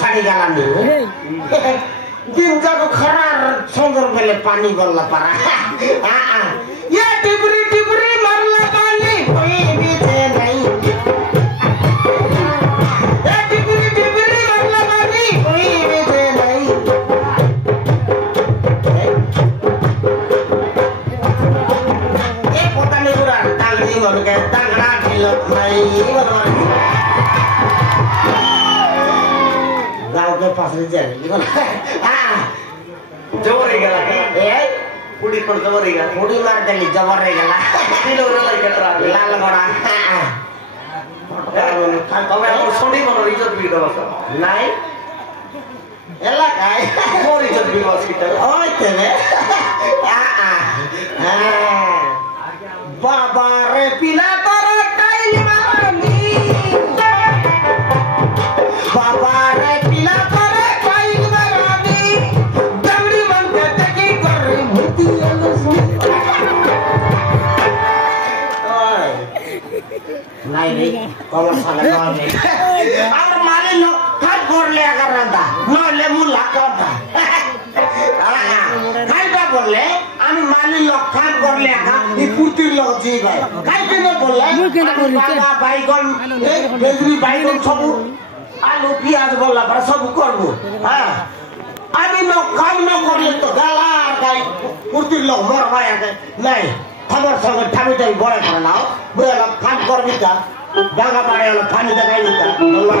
छाड़ी गलानी दिन जाक खरार सुंदर बेले पानी गल्ला परा ये टिपरी टिपरी मरला पानी कोई भी थे नहीं ये टिपरी टिपरी मरला पानी कोई भी थे नहीं ये पता नहीं पूरा ताल नहीं बोल के तगड़ा खिलो नहीं गाँव के पास ले जाएंगे जबर है गला ए पुड़ी पर जबर है गला पुड़ी मार देली जबर है गला किलो रे लाइक लाल बड़ा तबे हम सोडी मन इज्जत भी दबस नहीं एला काय मोर इज्जत भी बस की तरह ओए तेरे बाबा रे पिला तर टाइल मारनी बाबा रे पिला तर टाइल मारनी दमड़ी मन के तकी कर मुती ओए नहीं कौन सा लगा नहीं और माले लोग काट कर ले अगर रंदा न ले मुला करता काय बा बोले আমি মালি লক্ষণ করলে একা এই পুতির লোক জি ভাই কাই কেন বললে বাবা বাইগন বেগুনি বাইগন সব আলু পেঁয়াজ বললা পরে সব করব হ্যাঁ আমি কাম না করলে তো গালা আর গাই পুতির লোক মর ভাই আগে নাই খবর সঙ্গে ঠামিটাই বড় করে নাও বুঝে কাম করবি তা ডাঙ্গা পাড়ে হলো পানি দেখাই দিতা বললাম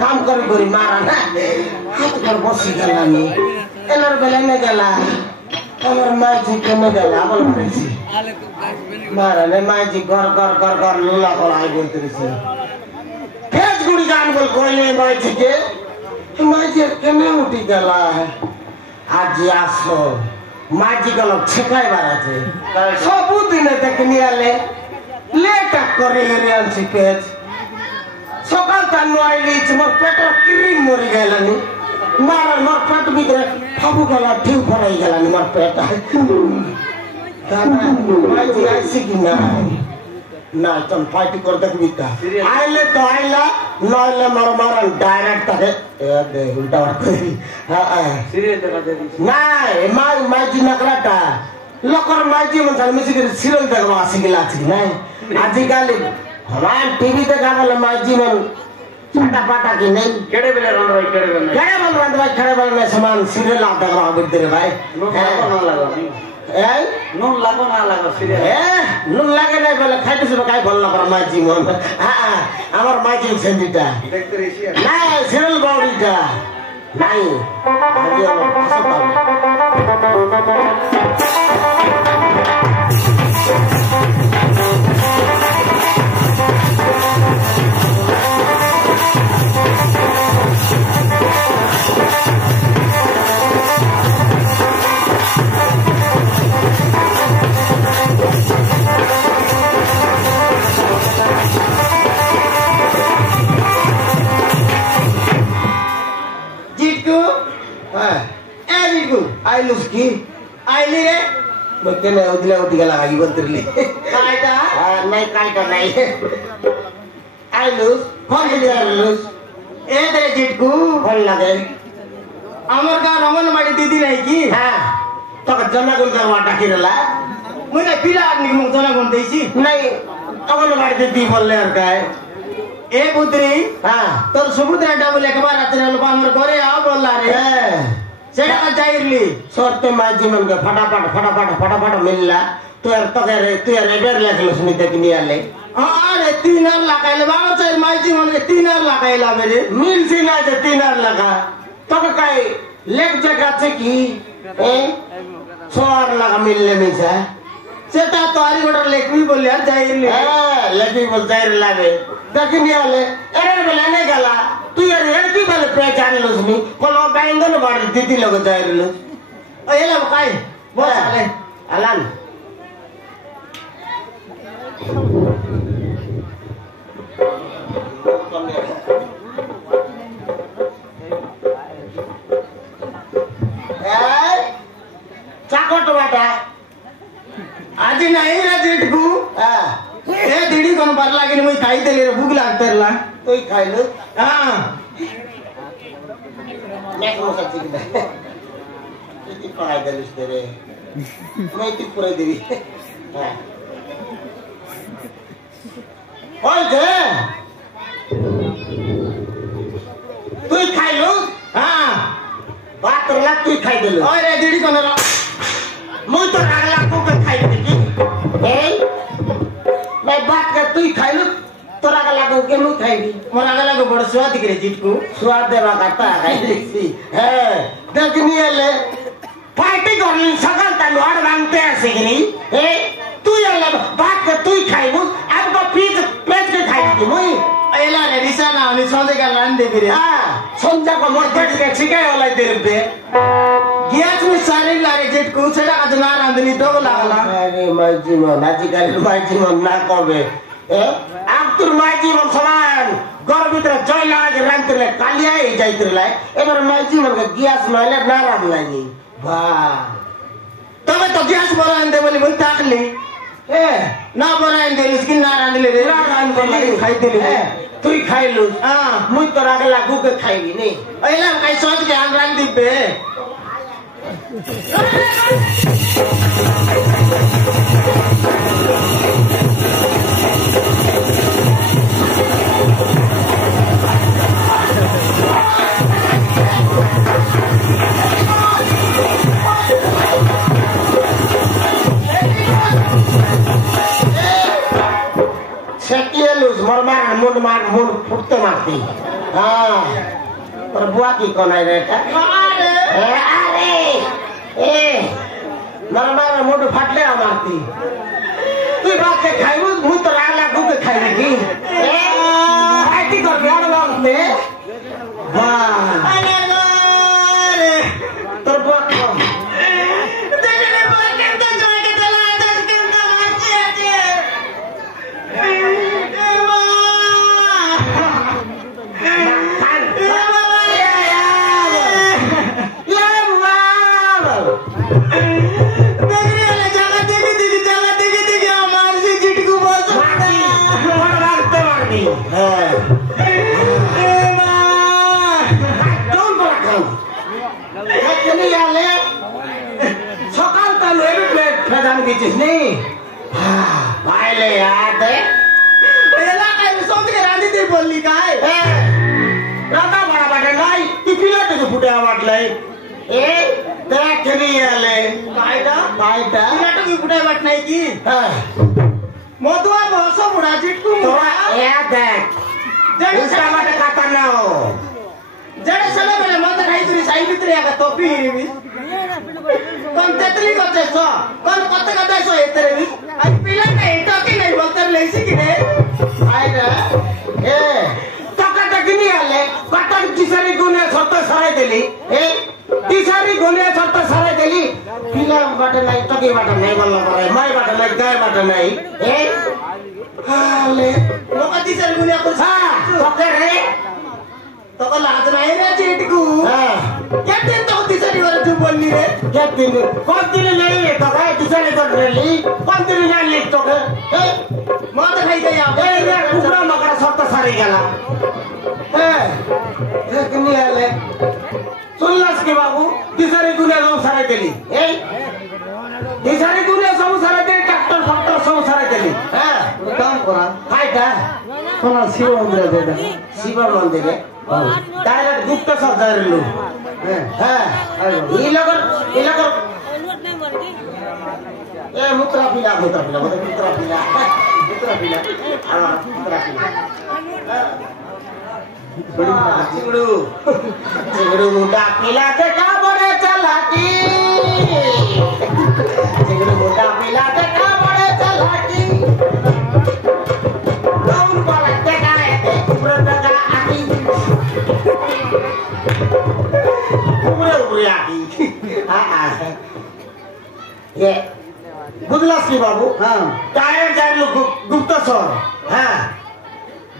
काम कर गोरी मारा ना हाथ कर बसी गला नी एलर बेले ने गला हमर माई जी के ने गला बोल पड़े मारा ने माई जी घर घर घर घर लूला कर आई बोलते रही फेज गुड़ी गान बोल कोइले माई जी के माई जी केने उठी गला है आज आसो माई जी गलो छकाई बारा छे सब दिन तक नियाले लेट करे एरियल छिपेज सकाल तानु आइली मोर पेट क्रीम मरि गेलानी मार मोर पेट भित्र फाबु गला ठीक पराई गेलानी मोर पेट दादा माई जी आइसी कि ना तुम पार्टी कर देख बिता आइले तो आइला नले मोर मारन डायरेक्ट तके ए दे उल्टा करी हां सीरियल देखा दे ना माई जी नकराटा लोकर माई जी मन मिसी सीरियल देखवा आसिला छी ना आजिकाली हमारे टीवी देखा वाला माजी में छोटा पाटा की नहीं केड़े बेले रन भाई केड़े बेले में सामान सीरियल आप देख रहा बिल्कुल भाई नून लागो ना लागो नून लागो ना लागो सीरियल नून लागे नहीं बोले खाइते से काय बोलना पर माजी में हां हमार माजी सेंडिटा देखते रही नहीं सीरियल बाउडीटा नहीं आगे लो आइलुस्की आइली रे बकेले उदले उठी गला आगी बंतरली कायटा नहीं कायटा नहीं आइलुस कौन ले आइलुस ए दे जिटकू कौन लगे আমার গান রমন মাটি দিদি নাই কি হ্যাঁ তোকে জনগণ কা ওয়াটা কিরলা মুই না পিলা নি মু জনগণ দেইছি নাই আমার মাটি দিদি বললে আর কায় এ পুত্রী হ্যাঁ তোর সমুদ্রটা বলে একবার রাতে হলো আমার ঘরে আ বললা রে सेटा का जाइरली सोरते माजी मन के फटाफट मिलला तो यार तो रे बेर लेखलो सुनी तक नियाले अरे 3 लाखाइले बाबा चाहिँ माइती मनले 3 लाखाइला मेरे मिल्छ ना जे 3 लाखा तब काय लेख जगह छ कि ए 4 लाख मिलने में छ सेता तोरी बड़ लेख भी बोल यार जाहिर ले हां लेख भी बोल जाहिर लागे देखिन याले एरे बेला नहीं गला तू यार हेड की बेला पहचान लोस नी कोलो बाइंदो न बड़ दीदी लोग जाहिर लो एला काय बोल आले अलन चाकोट बाटा आज नहीं रे जेठकू ए दीदी कोन पर लागिन मुई खाई देले रे भूख लागतरला तोय खाइलो हां मैं को सच्ची की इतनी पढ़ाई देलिस तेरे मैं इतनी पूरा देवी ओए जे तू खाइलो हां बात करला तू खाई देलो ओए रे दीदी कोन मुई तो रागला को खाई देली ए मैं बात कर तू खाइलो तो रागला को के मुई खाइबी मोर रागला को बड़ स्वाद करे जितको स्वाद देवा करता खाइली है देखनी ले पार्टी करली सकल तनु आड़ मांगते आसेगिनी ए तू ये बात कर तू खाइबो अब तो पीठ पेट के खाइबी मुई एला रे रिसाना अनि सोजे का लान दे बिरे हां संजा को मोर पेट के छिकाय होला दे रे ग्यास में सारे लागे जेट को छडा अजना रांदनी तो लागला अरे माय जीवन आजकल माय जीवन ना कबे ए आप तुर माय जीवन समान घर भीतर जय लागे रांतले कालिया ही जाइतरला एबर माय जीवन के ग्यास माले ना रांदलानी वाह तबे तो ग्यास बनान दे बोली बोल ताकली ए ना बनान दे लेकिन ना रांदले रे रांदले खाई देले तू ही खाई लो हां मुई तो रागला गु के खाईबी नहीं एला काई सोच के हम रांद दिबे मुंड फुटते मारती हाँ पर बुआ की कौन है बेटा अरे ए मरमार मुंड फाटले मारती तू बात के खाई मुझ तो रागला गु के खाई की ए पार्टी कर बियाह वक्त में वाह अरे तो बुआ को नहीं भाईले याद है एला काय सोच के रांदी ते बोलली काय राता बडा बडा नाही ती पिला ते फुट्या वाटलंय ए तेरा केली आले कायदा पिला ते फुट्या वाट नाही की मोदवा बसो बुडा चिटकू याद है जड उसका मत खाता ना हो जड सले बेले मत खाई तुरी साई भितर या टोपी हिरी कौन तेतली करते सो कौन कते कते सो एतरे भी आज पिला ने एटो की नहीं बोलतर लेसी की ने आइरा ए तका तकनी आले कटक तिसरी गुने सत्ता सराय देली ए तिसरी गुने सत्ता सराय देली पिला बाटे नाही टकी बाटे नाही बोलला परे माय बाटे नाही गाय बाटे नाही ए हाले लोक तिसरी गुने को सा तके रे तको लाज नाही रे चिटकू हां केते तो तिसरी वर तू बोलली रे केते कोण दिले नाही रे तो काय तिसरी कर रेली कोण दिले नाही तो ए मत खाई दे या ए रे कुकरा मकरा सत्ता सारी गेला ए देखनी आले सुनलास के बाबू तिसरी गुने जाऊ सारे केली ए तिसरी गुने जाऊ सारे ते ट्रॅक्टर फॅक्टर जाऊ सारे केली हां काम करा काय का कोणा शिव मंदिर देता शिव मंदिर डायरेक्ट गुप्त सरदार लो हां ई लगन ए मुत्रा पिला मुत्रा पिला पुत्रा पिला पुत्रा पिला चिगड़ू मुंडा पिला के का बड़े चालाकी चिगड़ू मुंडा पिला के का बड़े चालाकी कौन पलटते का है ऊपर का आकी ऊपर आकी हां ये बुझलास बाबू हां टायर जारलू गुप्तचर हां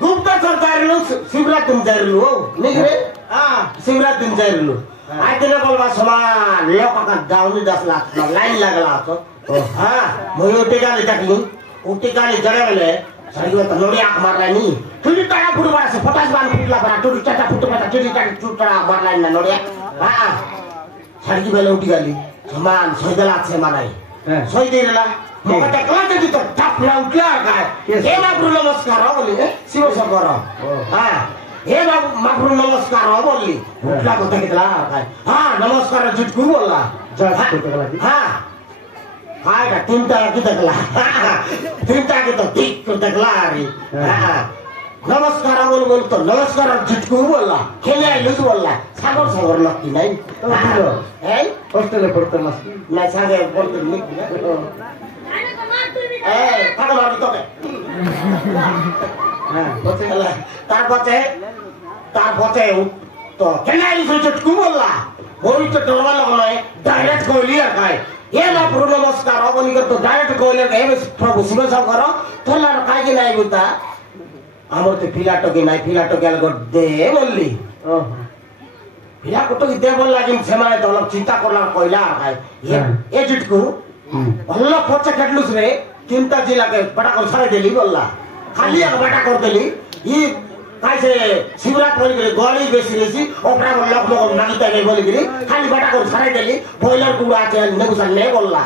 गुप्तचर जारलू शिवरात दिन जारलू हो निगरे हां शिवरात दिन जारलू आइतले बलबा समान लोक का डाउनी 10 लाख लाइन लागला तो हां मयो टिकाले तकली उटिकाले जरेले सरियो त नोडी आंख मारला नी तुडी टाडा फुट बारा से 50 बार फुटला बारा तुडी टाटा फुट बारा तुडी टाटा चुटड़ा मारला ना नोडी हां सरिकी बेले उटिकाली समान सैदला छे मानाई सैदेला मका टकला जति त टापला उठला काय हे बाबू नमस्कार हो बोली शिव शंकर हां हे बाबू माफरू नमस्कार हो बोली उठला तो तकितला काय हां नमस्कार जुटकू बोलला हां हाय का तीनटा की तकला तीनटा की तो ठीक तो तकला रे हां नमस्कार बोल तो नमस्कार जुटकू बोलला खेले लुस बोलला सागर सागर नक्की नाही तो दिलो ए हॉस्टेल पडतो ना सागे बोलतो निक ए फाटा मार तो हां बोले तार पते तो खेले लुस जुटकू बोलला बोली तो डरवा लगला डायरेक्ट कोइली काय ये ना प्रभु नमस्कार हो बोली तो डायरेक्ट कोइले के प्रभु शिव शंकर तोला काय की नाही बुता आमर तो फिलाटो के आल दे बोलली फिलाटो की दे बोल लागिन सेमाने तो अलग चिंता करला कोइला काय ये जुटकू भल्ला फोचे कटलुस रे चिंता जिला के बटा कर सारे देली बोलला खाली एक बटा कर देली ई काय से शिवरात बोली के गोली बेसी रेसी ओपरा लोक लोक नागिता नहीं बोली गिरी खाली बटा कर सारे देली बॉयलर कुड़ा के नेगुसन नहीं बोलला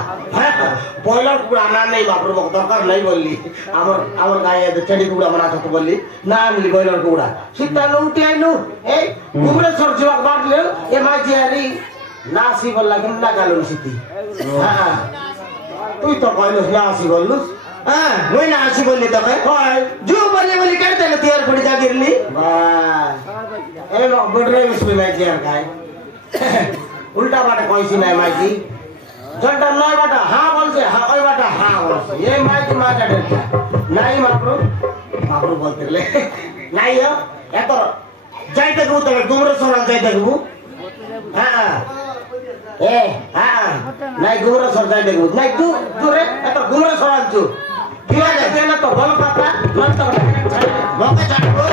बॉयलर कुड़ा ना नहीं बापरे मक दरकार नहीं बोलली आमर गाय चेडी कुड़ा बना तो बोलली ना मिली बॉयलर कुड़ा सीता लो उठी आइनु ए भुवनेश्वर जीवक बात ले ए माजी हरी नासी बोलला गन्ना गालो सीती हां तू तो कहलस नासी बोललुस हां মই नासी बोलली तो काय जो बोली करते न तियार पड़ी जा गिरली वाह ए लो बडरे इसमें माजी यार काय उल्टा बाटा कोइसी नहीं माजी जंटा नय बाटा हां बोलसे हां ओय बाटा हां बोलसे ये माजी माजा डरता नहीं मापरू बोलते ले नहीं हो या तो जाइते गु तो गुमरो सोरा जाइते गु हां ए हां नहीं गुमरो सोरा जाइते गु नहीं तू रे तो गुमरो सोरा तू फिर देना तो बोल पापा मत तो मौका चाटो